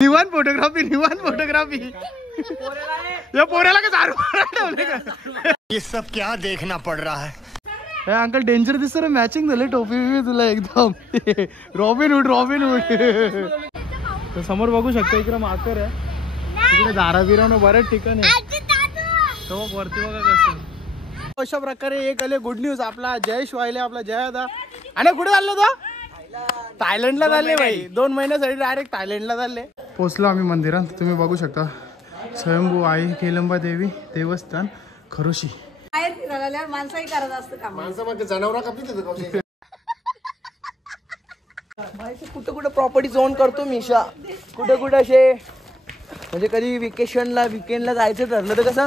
निवान फोटोग्राफी या पोऱ्याला का दारू ठेवले का? ये सब क्या देखना पड़ रहा है? अंकल डेंजर दिसत रे, मॅचिंग झाले टोपी बिपी तुला एकदम रॉबिन हुड तर समोर बघू शकता इकडे माकर आहे, तिकडे दारा बिरावणं बऱ्याच ठिकाणी तो वरती बघा कसं. अशा प्रकारे एक आले गुड न्यूज, आपला जयेश वाहिले, आपला जय दादा. आणि कुठे चालले तो? थायलंडला चालले भाई, 2 महिन्यासाठी डायरेक्ट थायलंडला चालले. पोचलो आम्ही मंदिरात, तुम्ही बघू शकता स्वयंभू आई केलंबा देवी देवस्थान खरोशी. माणसंही करत असतं का? माणसामध्ये जनावर कापली कुठं कुठं प्रॉपर्टी झोन करतो मिशा, कुठं कुठं असे म्हणजे कधी विकेंडला जायचं ठरलं तर कसं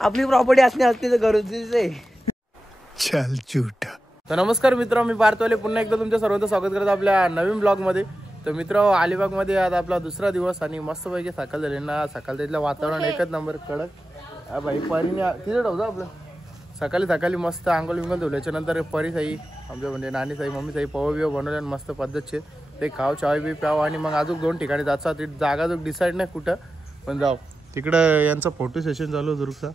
आपली प्रॉपर्टी असणे असते गरजेचं आहे. चल झूठ. तर नमस्कार मित्र, मी पार्थवाले पुन्हा एकदा तुमच्या सर्वांचं स्वागत करतो आपल्या नवीन ब्लॉगमध्ये. तर मित्र अलिबागमध्ये आज आपला दुसरा दिवस आणि मस्तपैकी सकाळ झाली ना. सकाळ तिथलं वातावरण एकच नंबर कडक भाई. परीने तिथे ठेवतो आपलं सकाळी मस्त आंघोळ विंगोल धुल्याच्या नंतर परी साई आमच्या म्हणजे नानी साई मम्मी साई पव बिव बनवले मस्त पद्धतचे ते खाव चाय बी प्याव. आणि मग अजून 2 ठिकाणी जायचं, ती जागा अजून डिसाईड नाही कुठं पण जाऊ. तिकडं यांचं फोटो सेशन चालू दुर्गचा.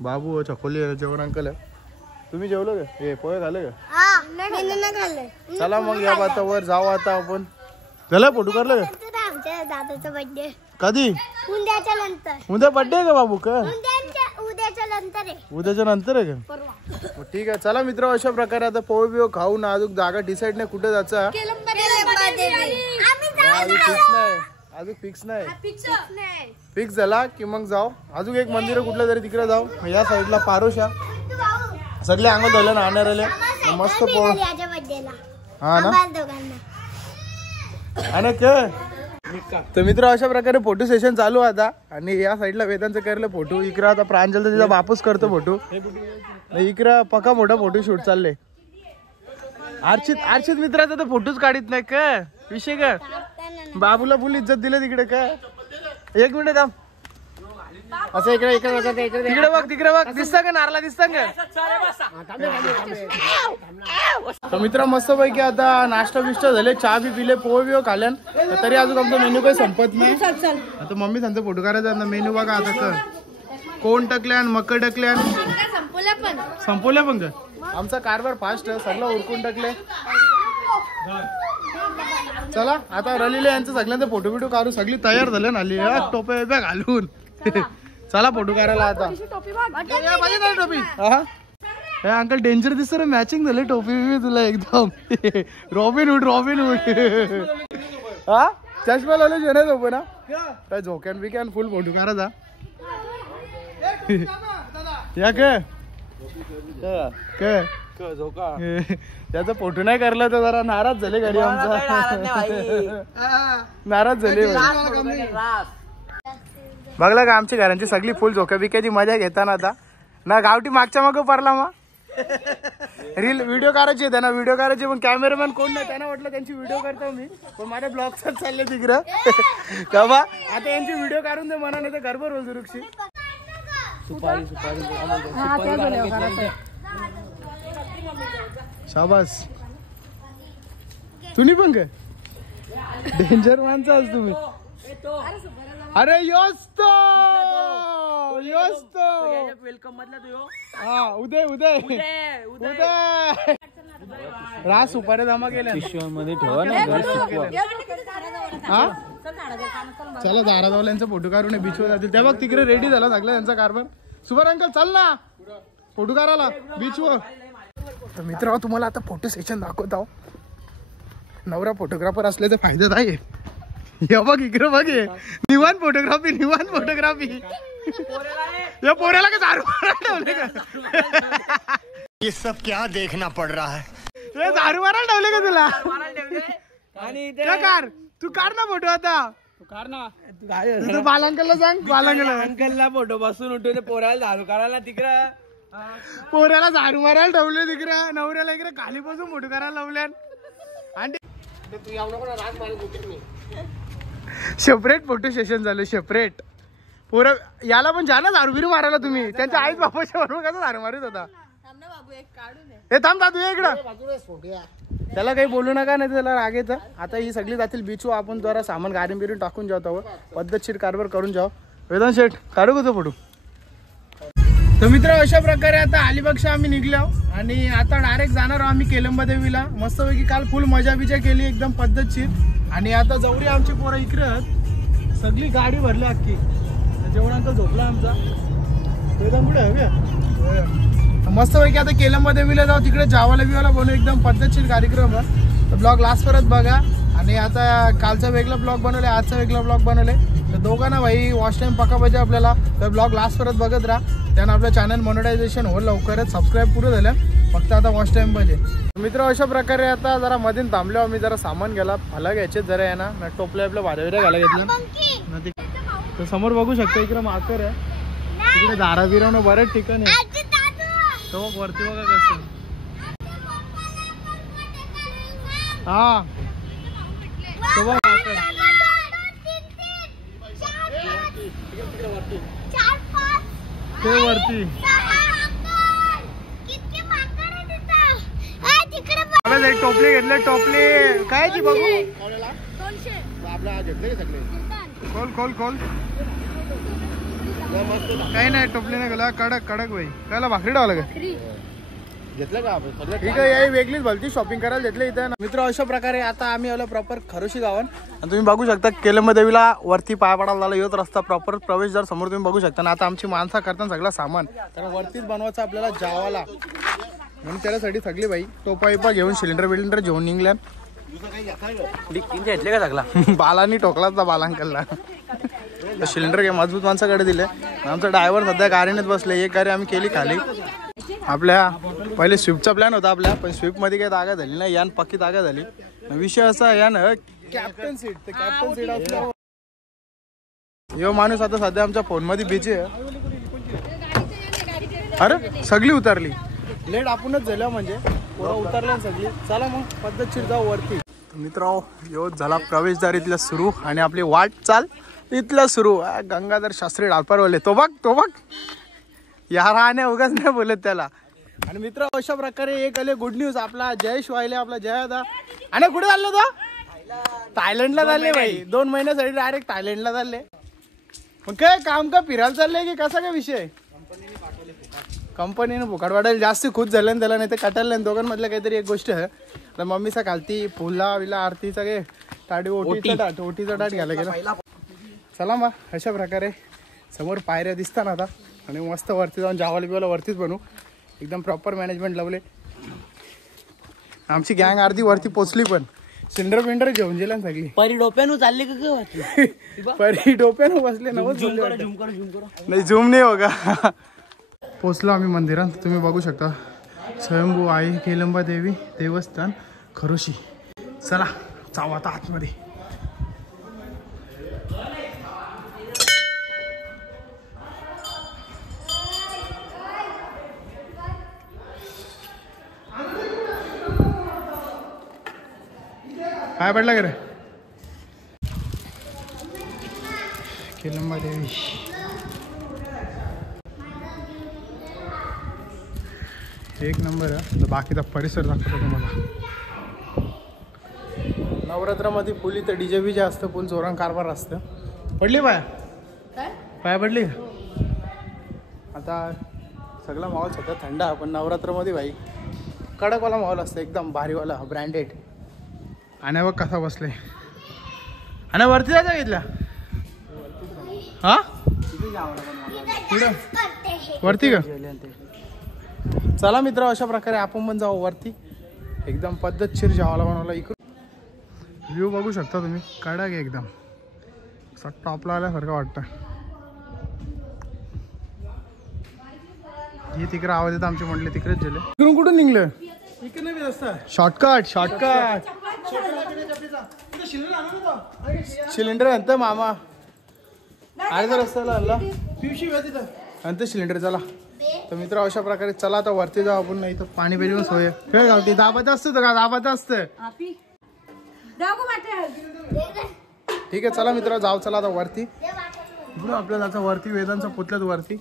बाबू चकोली जेवण अंकल आहे. तुम्ही जेवलो का? हे पोहे खाल्ले का? चला मग या बातावर जाऊ आता आपण. झालं फोटो काढलं का? दादाचा बर्थडे कधी? उद्याच्या नंतर. उद्या बर्थडे आहे का बाबू का? उद्याच्या नंतर आहे का? ठीक आहे चला मित्र, अशा प्रकारे आता पोहे बिव खाऊन अजून जागा डिसाईड नाही कुठे जायचं. अजून फिक्स नाही. फिक्स झाला की मग जाऊ. अजून एक मंदिर कुठलं तरी तिकडे जाऊ. या साईडला पारोशा सगळे अंग धुले ना आणणारे मस्त पोह. हा ना आणि तर मित्र अशा प्रकारे फोटो सेशन चालू आता. आणि या साईडला वेदांचं करलं फोटो. इकडं आता प्रांजलचा तिचा बापूस करतो फोटो. इकडं पक्का मोठा फोटो शूट चालले. अर्चित मित्राचा तर फोटोच काढत नाही का विषय का? बाबूला फुल इज्जत दिले तिकडे का? 1 मिनिट थांब. असं तिकडे बघ दिसतं का? नारला दिसतं का? तर मित्र मस्त पैकी आता नाश्ता बिष्टा झाले, चहा बी पिले, पोहे बिओ खाल्यान. तरी अजून आमचा मेन्यू काही संपत नाही. आता मम्मी सांगते फोटो काढायचा मेन्यू बघा आता. कोण टकल्यान मकर टकल्यान संपवल्या पण का? आमचा कारभार फास्ट सगळं उरकून टाकले. चला आता रलीले यांचं सगळ्यांचा फोटो बिटो काढू. सगळी तयार झाले ना आली टोपे बिप्या घालून. चला फोटो काढायला आता. टोपी हा अंकल डेंजर दिसत रे, मॅचिंग झाले टोपी बिपी तुला एकदम रॉबिन हुड हा. चष्मा लावले जेना झोप ना काय झोक्यान बिक्यान फुल फोटो काढायचा. या झोका त्याचा फोटो नाही करला तर जरा नाराज झाले घरी. आमचा नाराज झाले. बघला का आमच्या घरांची सगळी फुल झोक्या बिक्याची मजा घेताना आता ना. गावठी मागच्या मागं पडला मग व्हिडिओ काढायचे त्यांना व्हिडिओ करायचे पण कॅमेरामॅन कोण नाही. त्यांना वाटलं त्यांची व्हिडिओ करतो मी पण माझ्या ब्लॉगच चालले तिकडं का बा. आता यांची व्हिडिओ काढून दे म्हणा नाही तर गरबर होईल दुरुक्षी. शाबास तुम्ही पण काय डेंजर माणसं आज तुम्ही. अरे योस्तो वेलकम मधला तू. हा उदय रास सुपारे जमा केल्या मध्ये ठेवा ना. हा चला दाराजवळ्यांचा फोटो काढून बीचवर जातील. त्या बघ तिकडे रेडी झाला सगळं त्यांचा कारभार. सुभार अंकल चल ना फोटो काढायला बीचवर. तर मित्र तुम्हाला आता फोटो सेशन दाखवत आहो. नवरा फोटोग्राफर असल्याचा फायदा आहे. या बघ इकडे बघ निवान फोटोग्राफी या पोऱ्याला का दारू ठेवले का? ये सब क्या देखना पड़ रहा है? हे दारू मारायला ठेवले का तुला? आणि तू काढ ना फोटो आता. तू बालांकलला सांग. अंकलला फोटो बसून उठवले पोराला दारू करायला तिकडं. पोऱ्याला दारू मारायला ठेवले तिकडं. नवऱ्याला इकडे खाली बसून फोटो करायला लावल्या. आणि सेपरेट फोटो सेशन झालं सेपरेट. पोरं याला पण जा ना दारू बिरू मारायला तुम्ही. त्यांच्या आईच बापाच्या बरोबर कसं दारू मारत होता. हे थांब दादू इकडं त्याला काही बोलू नका, नाही त्याला राग येतं. आता ही सगळी जातील बीचवर, आपण जरा सामान गाडी बिरून टाकून जातो हवं, पद्धतशीर कारभार करून जाऊ. वेदांत शेठ काढू का तो फोटो? तर मित्र अशा प्रकारे आता अलिबागच्या आम्ही निघलो आणि आता डायरेक्ट जाणार आहोत आम्ही केलंबा देवीला. मस्तपैकी काल फुल मजा बिजा केली एकदम पद्धतशीर. आणि आता जवळी आमची पोरं इकडे सगळी गाडी भरली अख्खी. जेवणांचा झोपला आमचा वेदांत कुठे हवे मस्तपैकी आता केलंबा देवीला जाऊ, तिकडे जावाला बिवाला बनवू एकदम पद्धतशीर कार्यक्रम. तर ब्लॉग लास्ट परत बघा. आणि आता कालचा वेगळा ब्लॉग बनवले, आजचा वेगळा ब्लॉग बनवले. तर दोघांना भाई वॉच टाइम पक्का पाहिजे आपल्याला. तर ब्लॉग लास्ट परत बघत राहा, त्यानं आपलं चॅनल मोनेटायझेशन हो लवकरच. सबस्क्राईब पुरं झालं, फक्त आता वॉच टाइम पाहिजे. मित्र अशा प्रकारे आता जरा मधून थांबलो आम्ही, जरा सामान घ्यायला फला घ्यायचे जरा आहे ना. टोपले आपल्या भाज्या घाला घेतलं. तर समोर बघू शकता इकडे माकर आहे, तिकडे दारा बिरावणं बरेच ठिकाण आहे. तो वरती बघा कसं. हा तो बघ माकर ते वरती. एक टोपली घेतले, टोपली काय ती बघू आपला घेतले सगळे. खोल खोल खोल काही नाही, टोपली नाही गेला. कडक कडक भाई कायला भाकरी डावला का घेतलं का आपण? ठीक आहे, याही वेगळीच भलती शॉपिंग करायला घेतली इथे. मित्र अशा प्रकारे आता आम्ही आलो प्रॉपर खरोशी गावात. आणि तुम्ही बघू शकता केलंबा देवीला वरती पाय पडायला झाला, योच रस्ता प्रॉपर प्रवेशद्वार समोर तुम्ही बघू शकता. आणि आता आमची माणसं करताना सगळं सामान तर वरतीच बनवायचं आपल्याला जावाला, म्हणून त्याच्यासाठी सगळी बाई टोपा विपा घेऊन सिलेंडर बिलेंडर घेऊन निघल्या. घेतले का सगळा बालांनी टोकलाच बालांकलला. सिलेंडर घे मजबूत माणसाकडे दिले. आमचा ड्रायव्हर सध्या गाडीनेच बसले. एक गाडी आम्ही केली खाली. आपल्या पहिले स्विफ्टचा प्लॅन होता आपल्या, पण स्विफ्ट मध्ये काही जागा झाली नाही, यान पक्की जागा झाली. विषय असा यान कॅप्टन सीट, तर कॅप्टन सीट असल्यावर यो माणूस आता सध्या आमच्या फोन मध्ये बिझी आहे. अरे सगळी उतरली, लेट आपणच झालं म्हणजे पोरं उतरल्या सगळी. चला मग पद्धतशीर जाऊ वरती. मित्रांनो यो झाला प्रवेशद्वार इथला सुरू आणि आपली वाट चाल इथलं सुरू. गंगाधर शास्त्री डालपारवाले तो बघ तो बघ या राहणे उगाच नाही बोलत त्याला. आणि मित्र अशा प्रकारे एक आले गुड न्यूज, आपला जयेश व्हायले, आपला जय दादा. आणि कुठे चाललो तो? थायलंडला चालले भाई, 2 महिन्यासाठी डायरेक्ट थायलंडला चालले. मग काय काम का फिरायला चाललंय की कसा काय विषय? कंपनीने फुकाट वाटायला जास्त खुश झालं ना त्याला, नाही तर कटायला दोघांमधलं काहीतरी एक गोष्ट आहे. मम्मीचा खालती फुला विला आरतीचा काय टाटी ओटीचा टाट घ्यायला गेला. चला मग अशा प्रकारे समोर पायऱ्या दिसतात आता. आणि मस्त वरती जाऊन जावाला बिवाला वरतीच बनवू, एकदम प्रॉपर मॅनेजमेंट लावले. आमची गँग अर्धी वरती पोचली, पण सिलेंडर बिंडर घेऊन गेला सगळी. परी डोप्यानं चालले का? परी डोप्यानं बसले नाही, झूम नाही हो का. पोचलो आम्ही मंदिरात, तुम्ही बघू शकता. स्वयंभू आई केलंबा देवी देवस्थान खरोशी. चला जाऊ आता आतमध्ये. काय पडला का रे? केलंबा देवी. एक नंबर आहे. बाकीचा परिसर दाखवतो तुम्हाला. नवरात्रामध्ये फुल इथं डीजे बीजे असतं, फुल जोरान कारभार असतं. पडली पाय पडली. आता सगळा माहोल सध्या थंड आहे, पण नवरात्रामध्ये भाई कडकवाला माहोल असतं, एकदम भारीवाला ब्रँडेड. आणि बघ कसा बसले. आणि वरती जायचं घेतला हा वरती का? चला मित्र अशा प्रकारे आपण पण जाऊ वरती. एकदम पद्धतशीर जेवायला बनवला. इकडून व्ह्यू बघू शकता तुम्ही, कडक आहे एकदम, टॉपला आल्यासारखं वाटतं. हे तिकडे आवाज येतं आमची म्हटले तिकडेच गेले. इकडून कुठून निघलं? शॉर्टकट शॉर्टकट सिलेंडर आणतं मामा. आहे तर रस्त्याला आणला आणतं सिलेंडर. चला तर मित्र अशा प्रकारे चला आता वरती जाऊ आपण. नाही तर पाणी पिऊन सोय खेळ गावती. दाबात असतं का? दाबात असतं. ठीक आहे चला मित्र जाऊ. चला आता वरती आपल्याला आता वरती वेदांचा पुतल्यात वरती.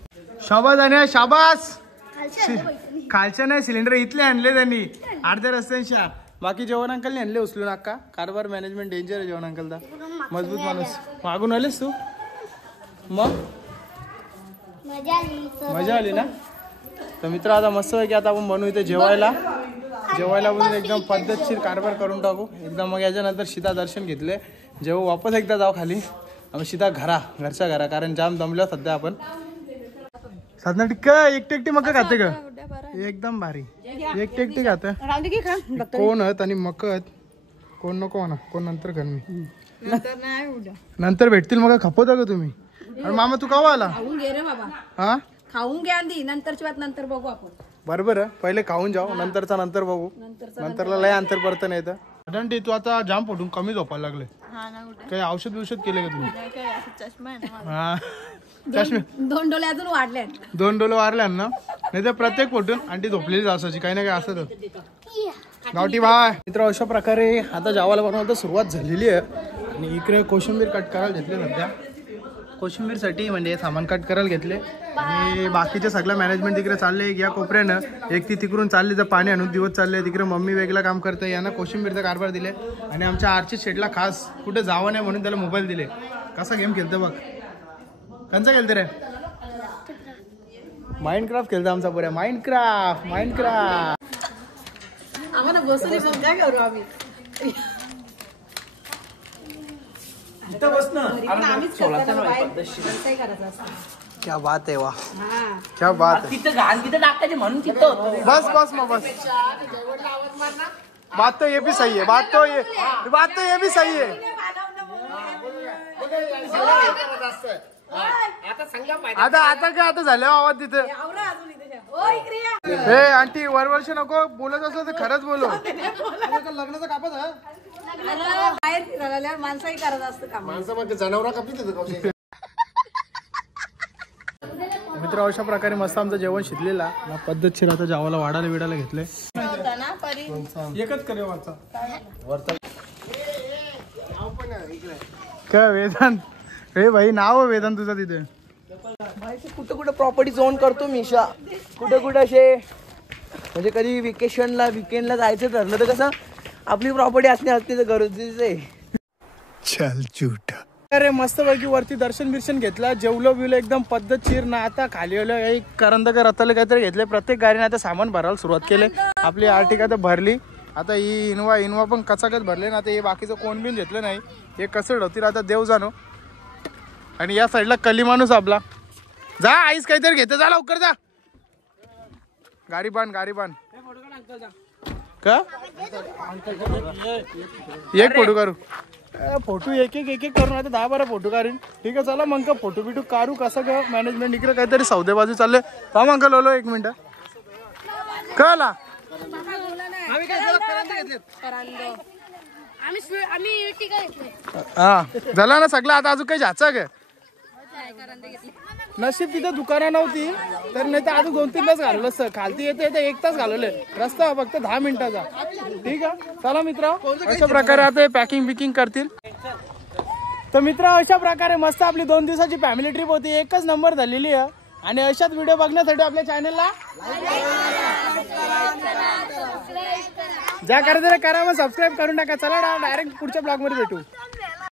शाबास आणि शाबास. खालच्या नाही सिलेंडर इथले आणले त्यांनी अर्ध्या रस्त्यांच्या. बाकी जेवण अंकलने आणले उचलून अक्का. कारभार मॅनेजमेंट डेंजर आहे जेवण अंकलचा. मजबूत माणूस. मागून आलेस तू मग मजा आली ना. तर मित्र आता मस्त आहे की आता आपण बनवू इथे जेवायला बनवून एकदम पद्धतशीर कारभार करून टाकू एकदम. मग याच्यानंतर सीता दर्शन घेतले जेव्हा वापस एकदा जाऊ खाली आम्ही सीता घरच्या घरा कारण जाम दमलो सध्या आपण. साधना टिक्का एकटी मका खाते का एकदम भारी एकटी खाते कोण आहेत आणि मकत कोण नको म्हणा कोण नंतर घर मी नंतर भेटतील मग खपवता का तुम्ही. आणि मामा तू केव्हा आला हा खाऊन घ्या आधी नंतरची बात नंतर बघू आपण. बरोबर आहे पहिले खाऊन जाऊ नंतरचा नंतर बघू नंतरला लय अंतर पडतं नाही तर. आढंटी तू आता जाम पडून कमी झोपायला लागले काही औषध बिषध केले का तुम्ही. हा चष्मे 2 डोले अजून वाढले 2 डोले वारल्या ना नाही तर प्रत्येक फोटून आंटी झोपलेली असायची काही ना काही असत. गावठी बाय मित्र अशा प्रकारे आता जेवायला बनवायला सुरुवात झालेली आहे. आणि इकडे कोशिंबीर कट करायला घेतले सध्या. कोशिंबीरसाठी म्हणजे सामान कट करायला घेतले आणि बाकीचे सगळं मॅनेजमेंट तिकडे चालले. या कोपऱ्यानं एक ती तिकडून चालली तर पाणी आणून दिवस चालले. तिकडे मम्मी वेगळं काम करते यांना कोशिंबीरचा कारभार दिले. आणि आमच्या आर्चित शेटला खास कुठे जावं नाही म्हणून त्याला मोबाईल दिले. कसा गेम खेळतो बघ कंचा खेळते रे माइनक्राफ्ट खेळतो आमचा पुऱ्या माइनक्राफ्ट आम्हाला बसून काय करू आम्ही इथं बस ना. क्या बात आहे वा क्या बात आहे. तिथं घाण तिथं टाकायचे म्हणून तिथं बस मग बस बात तो ये भी सही है बात तो ये भी सही है. आता झालं आवाज तिथे. हे आंटी वरवर्ष नको बोलत असलं तर खरंच बोलो. लग्नाचा कापत आहे बाहेर फिरायला माणसंही करत असतं काम. जनावर कापली. मित्र अशा प्रकारे मस्त आमचं जेवण शिकलेला पद्धतशीर आता जेवायला वाढायला घेतले. एकच करे वरचा काय वेदांत हे भाई नाव वेदांत तुझा तिथे. कुठं प्रॉपर्टी झोन करतो मिशा. कुठं असे म्हणजे कधी विकेंडला जायचं ठरलं तर कसं आपली प्रॉपर्टी असते गरजेचं आहे. चल झूठा. अरे मस्त पैकी वरती दर्शन बिर्शन घेतलं जेवलो बिवलं एकदम पद्धतशीर ना. आता खाली आलो एक करंदकर रताले काहीतरी घेतले. प्रत्येक गाडीने आता सामान भरायला सुरुवात केले. आपली आर्टिका तर भरली आता ही इनोवा पण कचाकच भरले ना. आता हे बाकीचं कोण बिन घेतलं नाही. हे कसं होतील आता देव जाणो. आणि या साईडला कली माणूस आपला जा आईस काहीतरी घेते जा लवकर जा. गाडी बांध का एक फोटो करू फोटो एक करून आता 10-12 फोटो काढीन. ठीक आहे चला मग फोटो बिटू काढू कसं का मॅनेजमेंट इकडे काहीतरी सौदेबाजी चालले. थांब अंकल ओलो 1 मिनिट कळला. हा झाला ना सगळं आता अजून काही जायचं का नशीब तिथं दुकानं नव्हती तर नाही तर अजून 2-3 तास घालवलं असतं. खालती येते 1 तास घालवले रस्ता फक्त 10 मिनिटाचा. ठीक आहे चला मित्र अशा प्रकारे आता पॅकिंग बिकिंग करतील. तर मित्र अशा प्रकारे मस्त आपली 2 दिवसाची फॅमिली ट्रिप होती. एकच नंबर झालेली आहे. आणि अशाच व्हिडिओ बघण्यासाठी आपल्या चॅनलला ज्या करायचं करा मग सबस्क्राईब करून टाका. चला डायरेक्ट पुढच्या ब्लॉग मध्ये भेटू.